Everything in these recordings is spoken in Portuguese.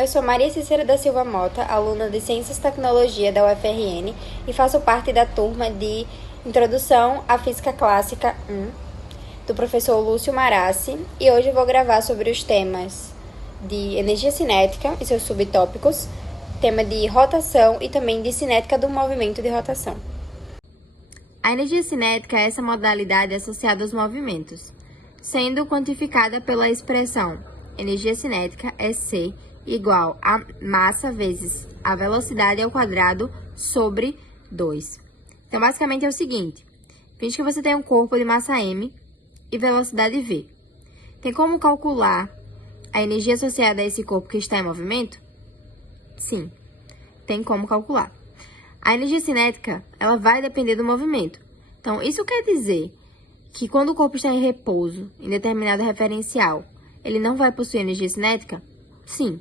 Eu sou Maria Cícera da Silva Mota, aluna de Ciências e Tecnologia da UFRN e faço parte da turma de Introdução à Física Clássica 1 do professor Lúcio Marassi, e hoje vou gravar sobre os temas de energia cinética e seus subtópicos, tema de rotação e também de cinética do movimento de rotação. A energia cinética é essa modalidade associada aos movimentos, sendo quantificada pela expressão energia cinética é C igual a massa vezes a velocidade ao quadrado sobre 2. Então, basicamente é o seguinte: finge que você tem um corpo de massa m e velocidade v. Tem como calcular a energia associada a esse corpo que está em movimento? Sim, tem como calcular. A energia cinética, ela vai depender do movimento. Então, isso quer dizer que quando o corpo está em repouso, em determinado referencial, ele não vai possuir energia cinética? Sim.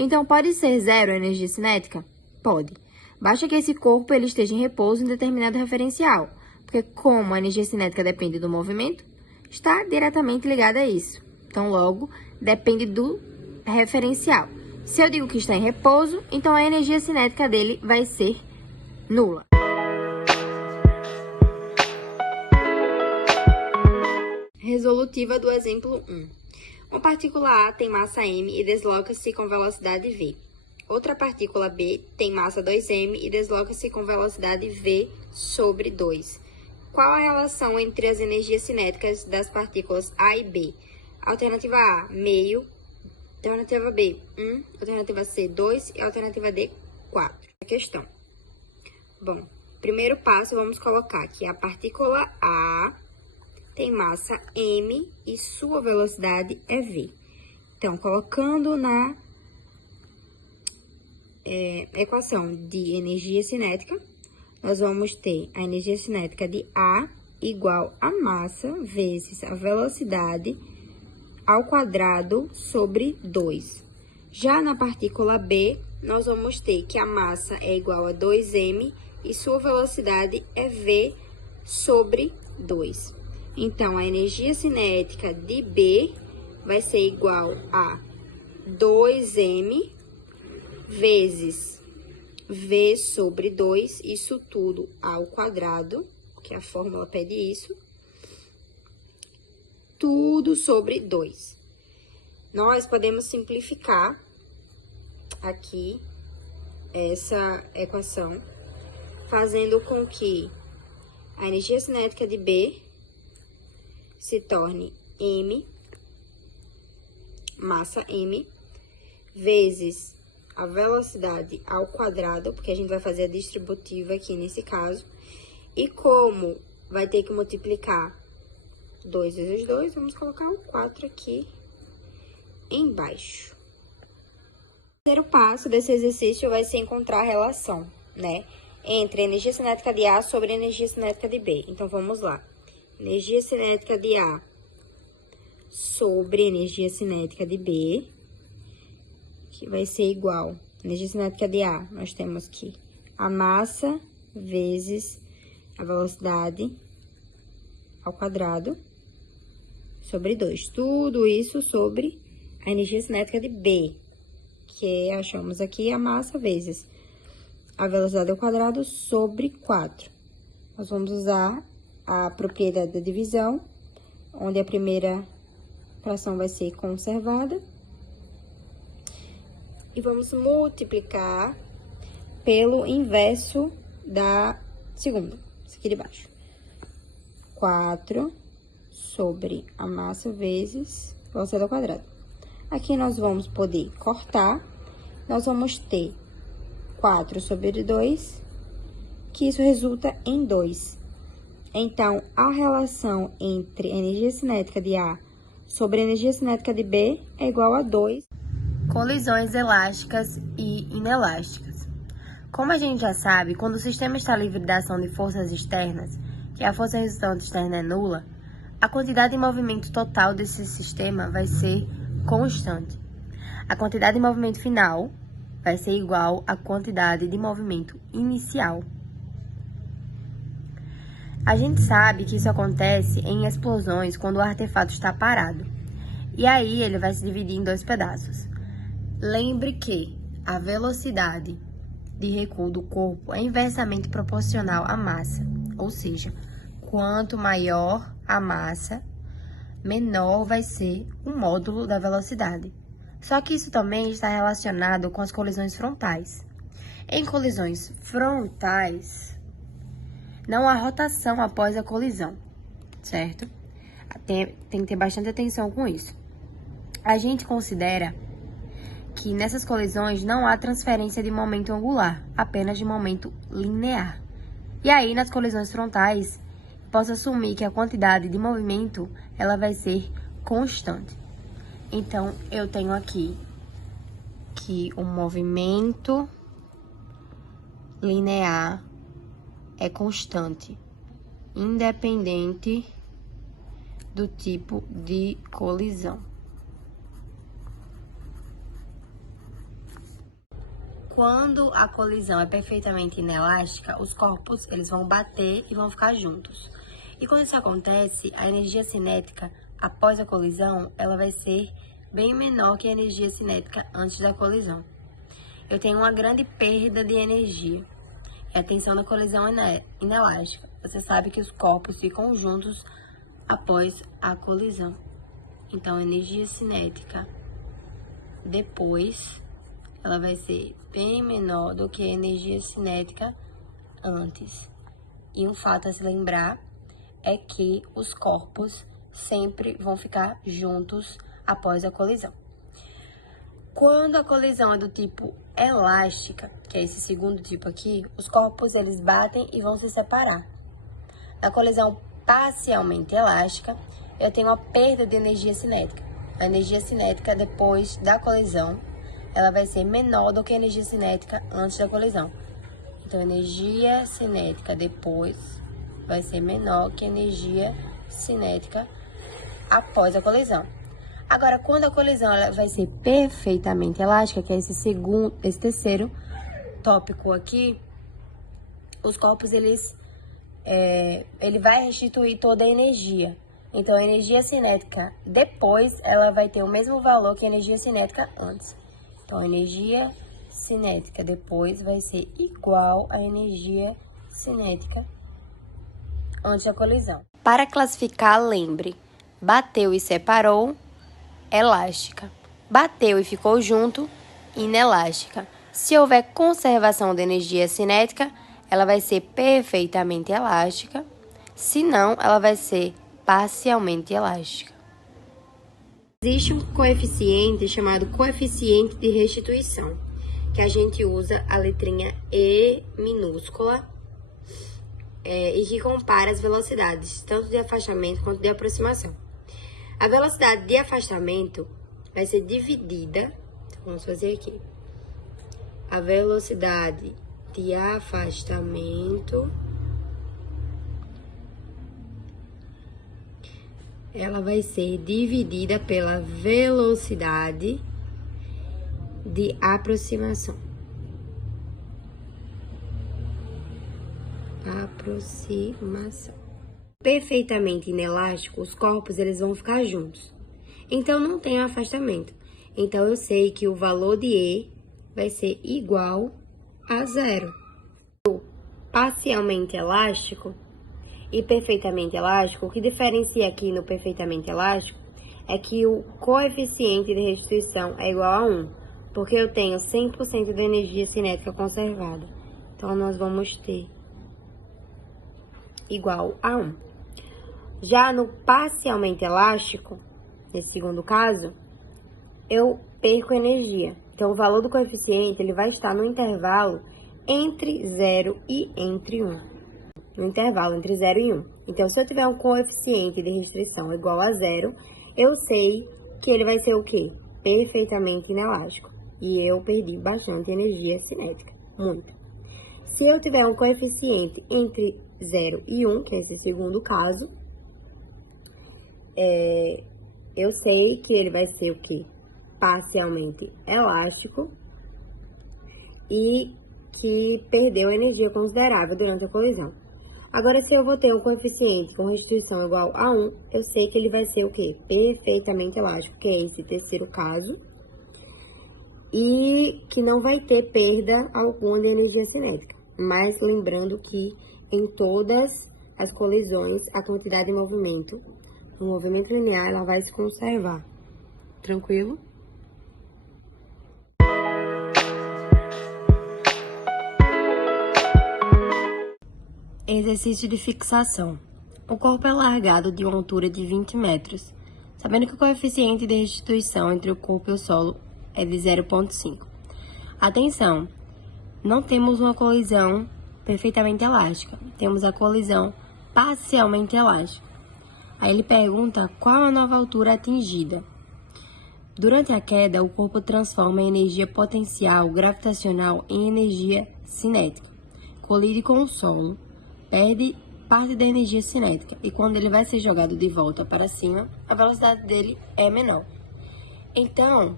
Então, pode ser zero a energia cinética? Pode. Basta que esse corpo ele esteja em repouso em determinado referencial, porque como a energia cinética depende do movimento, está diretamente ligada a isso. Então, logo, depende do referencial. Se eu digo que está em repouso, então a energia cinética dele vai ser nula. Resolutiva do exemplo 1. Uma partícula A tem massa m e desloca-se com velocidade v. Outra partícula B tem massa 2m e desloca-se com velocidade v sobre 2. Qual a relação entre as energias cinéticas das partículas A e B? Alternativa A, meio. Alternativa B, 1. Alternativa C, 2. E alternativa D, 4. A questão. Bom, primeiro passo, vamos colocar que a partícula A tem massa m e sua velocidade é v. Então, colocando na equação de energia cinética, nós vamos ter a energia cinética de A igual a massa vezes a velocidade ao quadrado sobre 2. Já na partícula B, nós vamos ter que a massa é igual a 2m e sua velocidade é v sobre 2. Então, a energia cinética de B vai ser igual a 2m vezes v sobre 2, isso tudo ao quadrado, que a fórmula pede isso, tudo sobre 2. Nós podemos simplificar aqui essa equação, fazendo com que a energia cinética de B se torne m, massa m, vezes a velocidade ao quadrado, porque a gente vai fazer a distributiva aqui nesse caso. E como vai ter que multiplicar 2 vezes 2, vamos colocar um 4 aqui embaixo. O terceiro passo desse exercício vai ser encontrar a relação, né, entre a energia cinética de A sobre a energia cinética de B. Então, vamos lá. Energia cinética de A sobre energia cinética de B, que vai ser igual. Energia cinética de A, nós temos que a massa vezes a velocidade ao quadrado sobre 2. Tudo isso sobre a energia cinética de B, que achamos aqui a massa vezes a velocidade ao quadrado sobre 4. Nós vamos usar a propriedade da divisão, onde a primeira fração vai ser conservada. E vamos multiplicar pelo inverso da segunda, isso aqui de baixo. 4 sobre a massa vezes a velocidade ao quadrado. Aqui nós vamos poder cortar, nós vamos ter 4 sobre 2, que isso resulta em 2. Então, a relação entre a energia cinética de A sobre a energia cinética de B é igual a 2. Colisões elásticas e inelásticas. Como a gente já sabe, quando o sistema está livre da ação de forças externas, que a força resultante externa é nula, a quantidade de movimento total desse sistema vai ser constante. A quantidade de movimento final vai ser igual à quantidade de movimento inicial. A gente sabe que isso acontece em explosões quando o artefato está parado. E aí ele vai se dividir em dois pedaços. Lembre que a velocidade de recuo do corpo é inversamente proporcional à massa, ou seja, quanto maior a massa, menor vai ser o módulo da velocidade. Só que isso também está relacionado com as colisões frontais. Em colisões frontais, não há rotação após a colisão, certo? Tem que ter bastante atenção com isso. A gente considera que nessas colisões não há transferência de momento angular, apenas de momento linear. E aí, nas colisões frontais, posso assumir que a quantidade de movimento ela vai ser constante. Então, eu tenho aqui que o movimento linear é constante, independente do tipo de colisão. Quando a colisão é perfeitamente inelástica, os corpos eles vão bater e vão ficar juntos. E quando isso acontece, a energia cinética após a colisão, ela vai ser bem menor que a energia cinética antes da colisão. Eu tenho uma grande perda de energia. É a tensão da colisão inelástica. Você sabe que os corpos ficam juntos após a colisão. Então, a energia cinética depois ela vai ser bem menor do que a energia cinética antes. E um fato a se lembrar é que os corpos sempre vão ficar juntos após a colisão. Quando a colisão é do tipo elástica, que é esse segundo tipo aqui, os corpos eles batem e vão se separar. Na colisão parcialmente elástica, eu tenho uma perda de energia cinética. A energia cinética depois da colisão ela vai ser menor do que a energia cinética antes da colisão. Então, a energia cinética depois vai ser menor que a energia cinética após a colisão. Agora, quando a colisão ela vai ser perfeitamente elástica, que é esse terceiro tópico aqui, os corpos ele vai restituir toda a energia. Então, a energia cinética depois ela vai ter o mesmo valor que a energia cinética antes. Então, a energia cinética depois vai ser igual à energia cinética antes da colisão. Para classificar, lembre, bateu e separou, elástica. Bateu e ficou junto, inelástica. Se houver conservação de energia cinética, ela vai ser perfeitamente elástica. Se não, ela vai ser parcialmente elástica. Existe um coeficiente chamado coeficiente de restituição, que a gente usa a letrinha E minúscula e que compara as velocidades, tanto de afastamento quanto de aproximação. A velocidade de afastamento vai ser dividida, então vamos fazer aqui, a velocidade de afastamento ela vai ser dividida pela velocidade de aproximação. Perfeitamente inelástico, os corpos eles vão ficar juntos. Então, não tem afastamento. Então, eu sei que o valor de E vai ser igual a zero. O parcialmente elástico e perfeitamente elástico, o que diferencia aqui no perfeitamente elástico é que o coeficiente de restituição é igual a 1, porque eu tenho 100% da energia cinética conservada. Então, nós vamos ter igual a 1. Já no parcialmente elástico, nesse segundo caso, eu perco energia. Então, o valor do coeficiente ele vai estar no intervalo entre 0 e entre 1. No intervalo entre 0 e 1. Então, se eu tiver um coeficiente de restrição igual a 0, eu sei que ele vai ser o quê? Perfeitamente inelástico. E eu perdi bastante energia cinética, muito. Se eu tiver um coeficiente entre 0 e 1, que é esse segundo caso, eu sei que ele vai ser o quê? Parcialmente elástico e que perdeu energia considerável durante a colisão. Agora, se eu vou ter um coeficiente com restrição igual a 1, eu sei que ele vai ser o quê? Perfeitamente elástico, que é esse terceiro caso. e que não vai ter perda alguma de energia cinética. Mas lembrando que em todas as colisões, a quantidade de movimento, no movimento linear, ela vai se conservar. Tranquilo? Exercício de fixação. O corpo é largado de uma altura de 20 metros, sabendo que o coeficiente de restituição entre o corpo e o solo é de 0,5. Atenção! Não temos uma colisão perfeitamente elástica, temos a colisão parcialmente elástica. Aí ele pergunta qual a nova altura atingida. Durante a queda, o corpo transforma a energia potencial gravitacional em energia cinética. Colide com o solo, perde parte da energia cinética e quando ele vai ser jogado de volta para cima, a velocidade dele é menor. Então,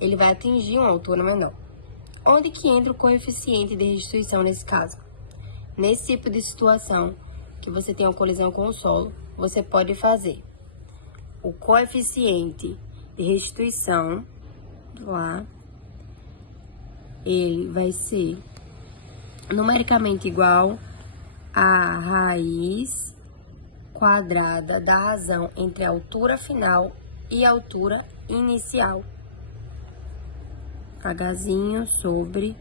ele vai atingir uma altura menor. Onde que entra o coeficiente de restituição nesse caso? Nesse tipo de situação, que você tem uma colisão com o solo, você pode fazer o coeficiente de restituição, lá, ele vai ser numericamente igual a raiz quadrada da razão entre a altura final e a altura inicial. Hzinho sobre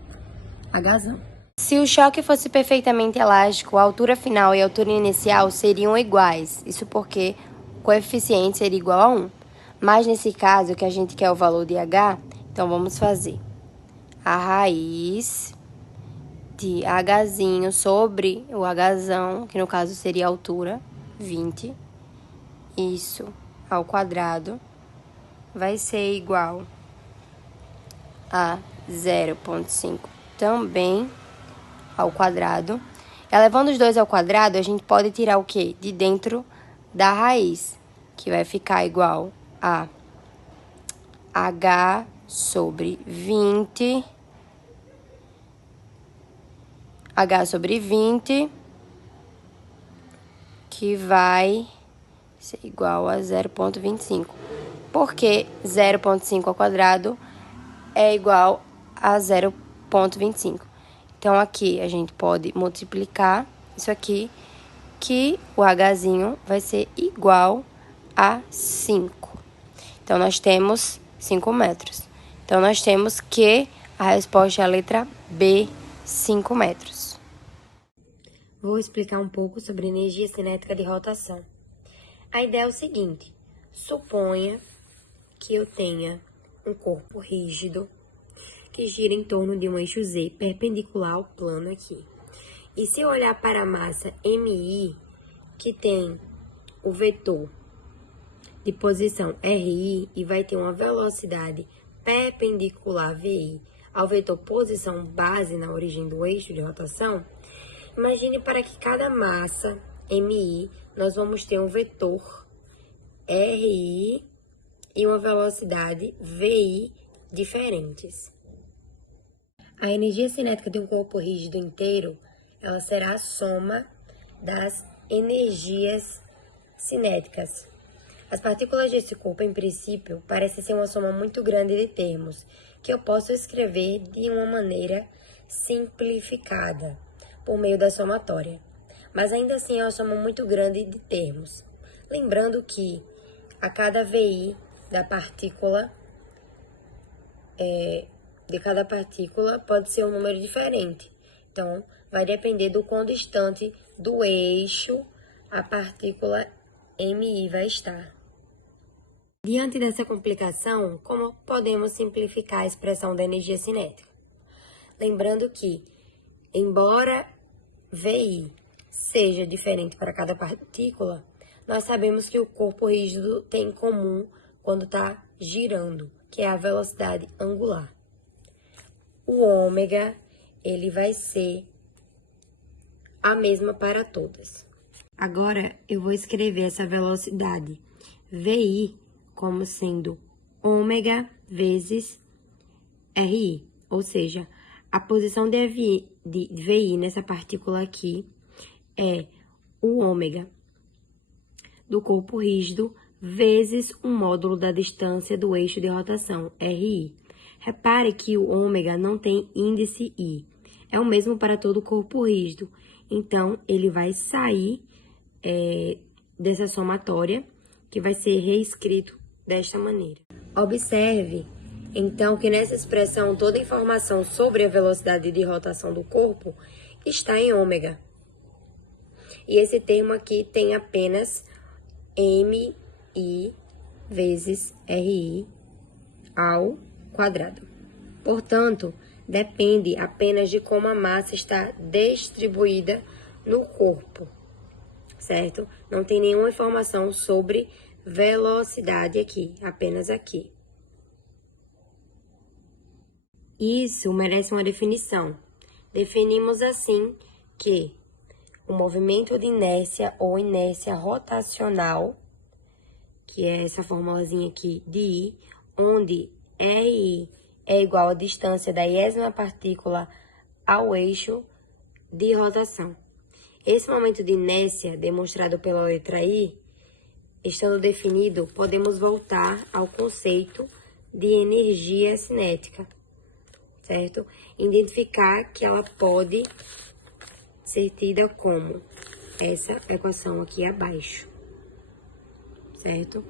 Hzão. Se o choque fosse perfeitamente elástico, a altura final e a altura inicial seriam iguais. Isso porque o coeficiente seria igual a 1. Mas nesse caso, que a gente quer o valor de H, então vamos fazer a raiz de Hzinho sobre o Hzão, que no caso seria a altura, 20. Isso ao quadrado vai ser igual a 0,5 também ao quadrado. Elevando os dois ao quadrado, a gente pode tirar o quê? De dentro da raiz, que vai ficar igual a H sobre 20, H sobre 20, que vai ser igual a 0,25. Porque 0,5 ao quadrado é igual a 0,25. Então, aqui a gente pode multiplicar isso aqui, que o Hzinho vai ser igual a 5. Então, nós temos 5 metros. Então, nós temos que a resposta é a letra B, 5 metros. Vou explicar um pouco sobre energia cinética de rotação. A ideia é o seguinte: suponha que eu tenha um corpo rígido que gira em torno de um eixo Z perpendicular ao plano aqui. E se eu olhar para a massa MI, que tem o vetor de posição RI e vai ter uma velocidade perpendicular VI ao vetor posição base na origem do eixo de rotação, imagine para que cada massa MI nós vamos ter um vetor RI e uma velocidade VI diferentes. A energia cinética de um corpo rígido inteiro, ela será a soma das energias cinéticas. As partículas desse corpo, em princípio, parecem ser uma soma muito grande de termos, que eu posso escrever de uma maneira simplificada, por meio da somatória. Mas ainda assim é uma soma muito grande de termos. Lembrando que a cada VI da partícula, pode ser um número diferente. Então, vai depender do quão distante do eixo a partícula MI vai estar. Diante dessa complicação, como podemos simplificar a expressão da energia cinética? Lembrando que, embora VI seja diferente para cada partícula, nós sabemos que o corpo rígido tem em comum quando está girando, que é a velocidade angular. O ômega, ele vai ser a mesma para todas. Agora, eu vou escrever essa velocidade VI como sendo ômega vezes RI, ou seja, a posição de VI nessa partícula aqui é o ômega do corpo rígido vezes o módulo da distância do eixo de rotação, RI. Repare que o ômega não tem índice I. É o mesmo para todo o corpo rígido. Então, ele vai sair dessa somatória, que vai ser reescrito desta maneira. Observe, então, que nessa expressão toda a informação sobre a velocidade de rotação do corpo está em ômega. E esse termo aqui tem apenas MI vezes RI ao quadrado. Portanto, depende apenas de como a massa está distribuída no corpo, certo? Não tem nenhuma informação sobre velocidade aqui, apenas aqui. Isso merece uma definição. Definimos assim que o movimento de inércia ou inércia rotacional, que é essa formulazinha aqui de I, onde RI é igual à distância da iésima partícula ao eixo de rotação. Esse momento de inércia, demonstrado pela letra I, estando definido, podemos voltar ao conceito de energia cinética, certo? Identificar que ela pode ser tida como essa equação aqui abaixo, certo?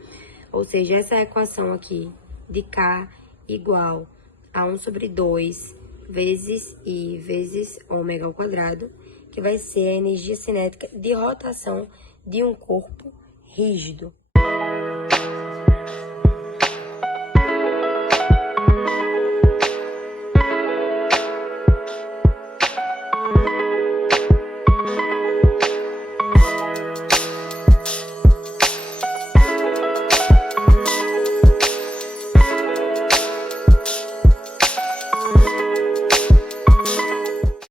Ou seja, essa equação aqui de K igual a 1 sobre 2 vezes I vezes ômega ao quadrado, que vai ser a energia cinética de rotação de um corpo rígido.